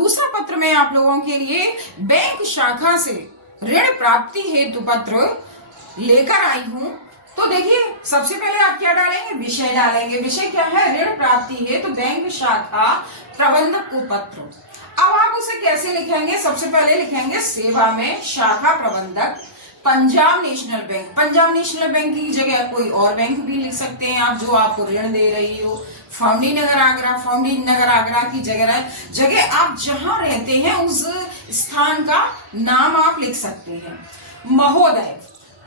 दूसरा पत्र में आप लोगों के लिए बैंक शाखा से ऋण प्राप्ति हेतु पत्र लेकर आई हूं। तो देखिए, सबसे पहले आप क्या डालेंगे, विषय डालेंगे। विषय क्या है, ऋण प्राप्ति हेतु बैंक शाखा प्रबंधक को पत्र। अब आप उसे कैसे लिखेंगे, सबसे पहले लिखेंगे सेवा में शाखा प्रबंधक Punjab national bank. Punjab national bank की जगह कोई और बैंक भी लिख सकते हैं आप, जो आपको ऋण दे रही हो। फाउंडी नगर आगरा की जगह आप जहां रहते हैं उस स्थान का नाम आप लिख सकते हैं। महोदय,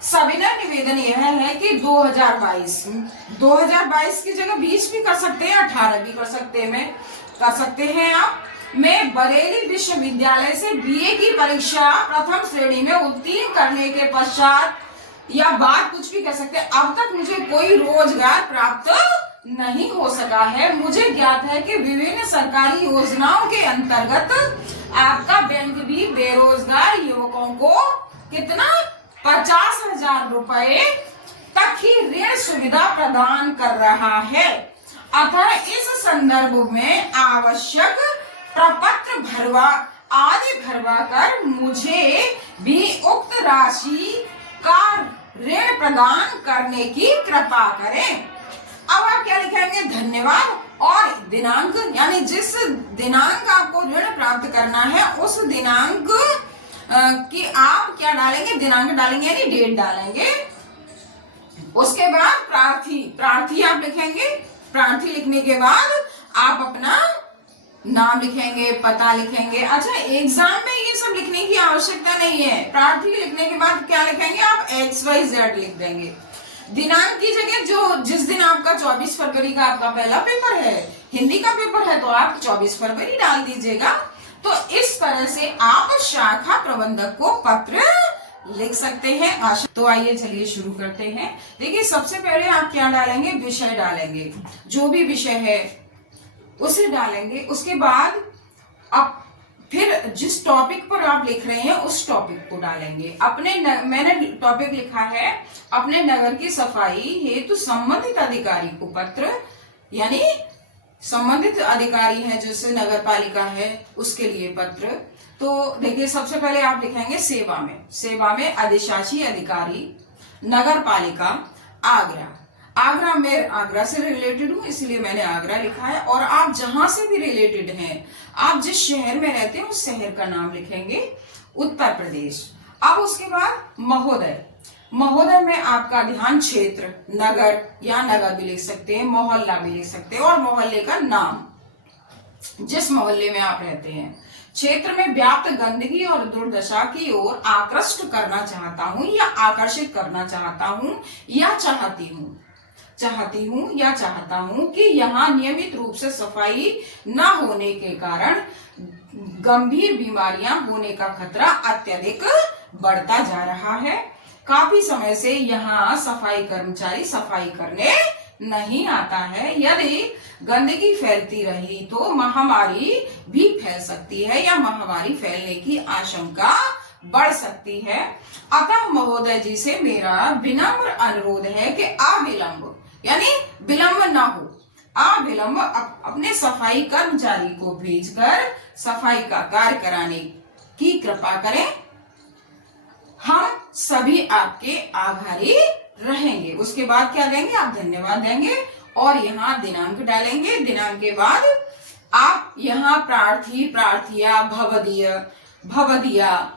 सविनय निवेदन यह है कि 2022 की जगह 20 भी कर सकते हैं, 18 भी कर सकते हैं आप। मैं बरेली विश्वविद्यालय से बीए की परीक्षा प्रथम श्रेणी में उत्तीर्ण करने के पश्चात या बाद कुछ भी कर सकते हैं। अब तक मुझे कोई रोजगार प्राप्त नहीं हो सका है। मुझे ज्ञात है कि विभिन्न सरकारी योजनाओं के अंतर्गत आपका बैंक भी बेरोजगार युवकों को कितना 50,000 रुपए तक ही ऋण सुविधा प्रदान कर रहा है। अतः इस संदर्भ में आवश्यक प्रपत्र भरवा कर मुझे भी उक्त राशि का ऋण प्रदान करने की कृपा करें। अब आप क्या लिखेंगे, धन्यवाद और दिनांक, यानी जिस दिनांक आपको ऋण प्राप्त करना है उस दिनांक कि आप क्या डालेंगे, दिनांक डालेंगे यानी डेट डालेंगे। उसके बाद प्रार्थी आप लिखेंगे। प्रार्थी लिखने के बाद आप अपना नाम लिखेंगे, पता लिखेंगे। अच्छा, एग्जाम में ये सब लिखने की आवश्यकता नहीं है। प्रार्थी लिखने के बाद क्या लिखेंगे आप, XYZ लिख देंगे। दिनांक की जगह जिस दिन आपका 24 फरवरी का आपका पहला पेपर है, हिंदी का पेपर है, तो आप 24 फरवरी डाल दीजिएगा। तो इस तरह से आप शाखा प्रबंधक को पत्र लिख सकते हैं। तो आइए चलिए शुरू करते हैं। देखिए, सबसे पहले आप क्या डालेंगे, विषय डालेंगे। जो भी विषय है उसे डालेंगे। उसके बाद अब फिर जिस टॉपिक पर आप लिख रहे हैं उस टॉपिक को डालेंगे। मैंने टॉपिक लिखा है अपने नगर की सफाई हेतु संबंधित अधिकारी को पत्र, यानी संबंधित अधिकारी है जैसे नगर पालिका है उसके लिए पत्र। तो देखिए, सबसे पहले आप लिखेंगे सेवा में अधिशासी अधिकारी नगर पालिका आगरा। मैं आगरा से रिलेटेड हूँ इसलिए मैंने आगरा लिखा है। और आप जहां से भी रिलेटेड हैं, आप जिस शहर में रहते हैं उस शहर का नाम लिखेंगे, उत्तर प्रदेश। अब उसके बाद महोदय में आपका ध्यान क्षेत्र, नगर या नगर भी लिख सकते हैं, मोहल्ला भी लिख सकते हैं, और मोहल्ले का नाम जिस मोहल्ले में आप रहते हैं। क्षेत्र में व्याप्त गंदगी और दुर्दशा की ओर आकृष्ट करना चाहता हूं या आकर्षित करना चाहता हूं या चाहता हूं कि यहाँ नियमित रूप से सफाई न होने के कारण गंभीर बीमारियां होने का खतरा अत्यधिक बढ़ता जा रहा है। काफी समय से यहाँ सफाई कर्मचारी सफाई करने नहीं आता है। यदि गंदगी फैलती रही तो महामारी भी फैल सकती है या महामारी फैलने की आशंका बढ़ सकती है। अतः महोदय जी से मेरा विनम्र अनुरोध है कि अविलंब, यानी विलंब ना हो, अविलंब अपने सफाई कर्मचारी को भेजकर सफाई का कार्य कराने की कृपा करें। हम सभी आपके आभारी रहेंगे। उसके बाद क्या देंगे, आप धन्यवाद देंगे और यहाँ दिनांक डालेंगे। दिनांक के बाद आप यहाँ प्रार्थिया भवदिया,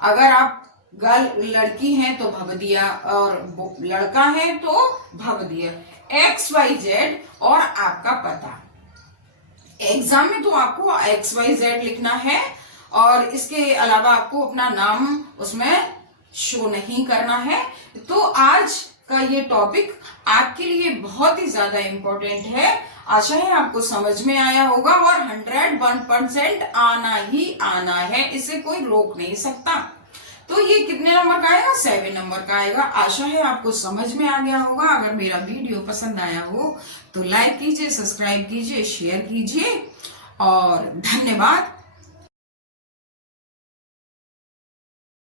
अगर आप लड़की हैं तो भवदिया और लड़का है तो भवदिया, XYZ और आपका पता। एग्जाम में तो आपको XYZ लिखना है और इसके अलावा आपको अपना नाम उसमें शो नहीं करना है। तो आज का ये टॉपिक आपके लिए बहुत ही ज्यादा इम्पोर्टेंट है। आशा है आपको समझ में आया होगा और 101% आना ही आना है, इसे कोई रोक नहीं सकता। तो ये कितने नंबर का आएगा, 7 नंबर का आएगा। आशा है आपको समझ में आ गया होगा। अगर मेरा वीडियो पसंद आया हो तो लाइक कीजिए, सब्सक्राइब कीजिए, शेयर कीजिए और धन्यवाद।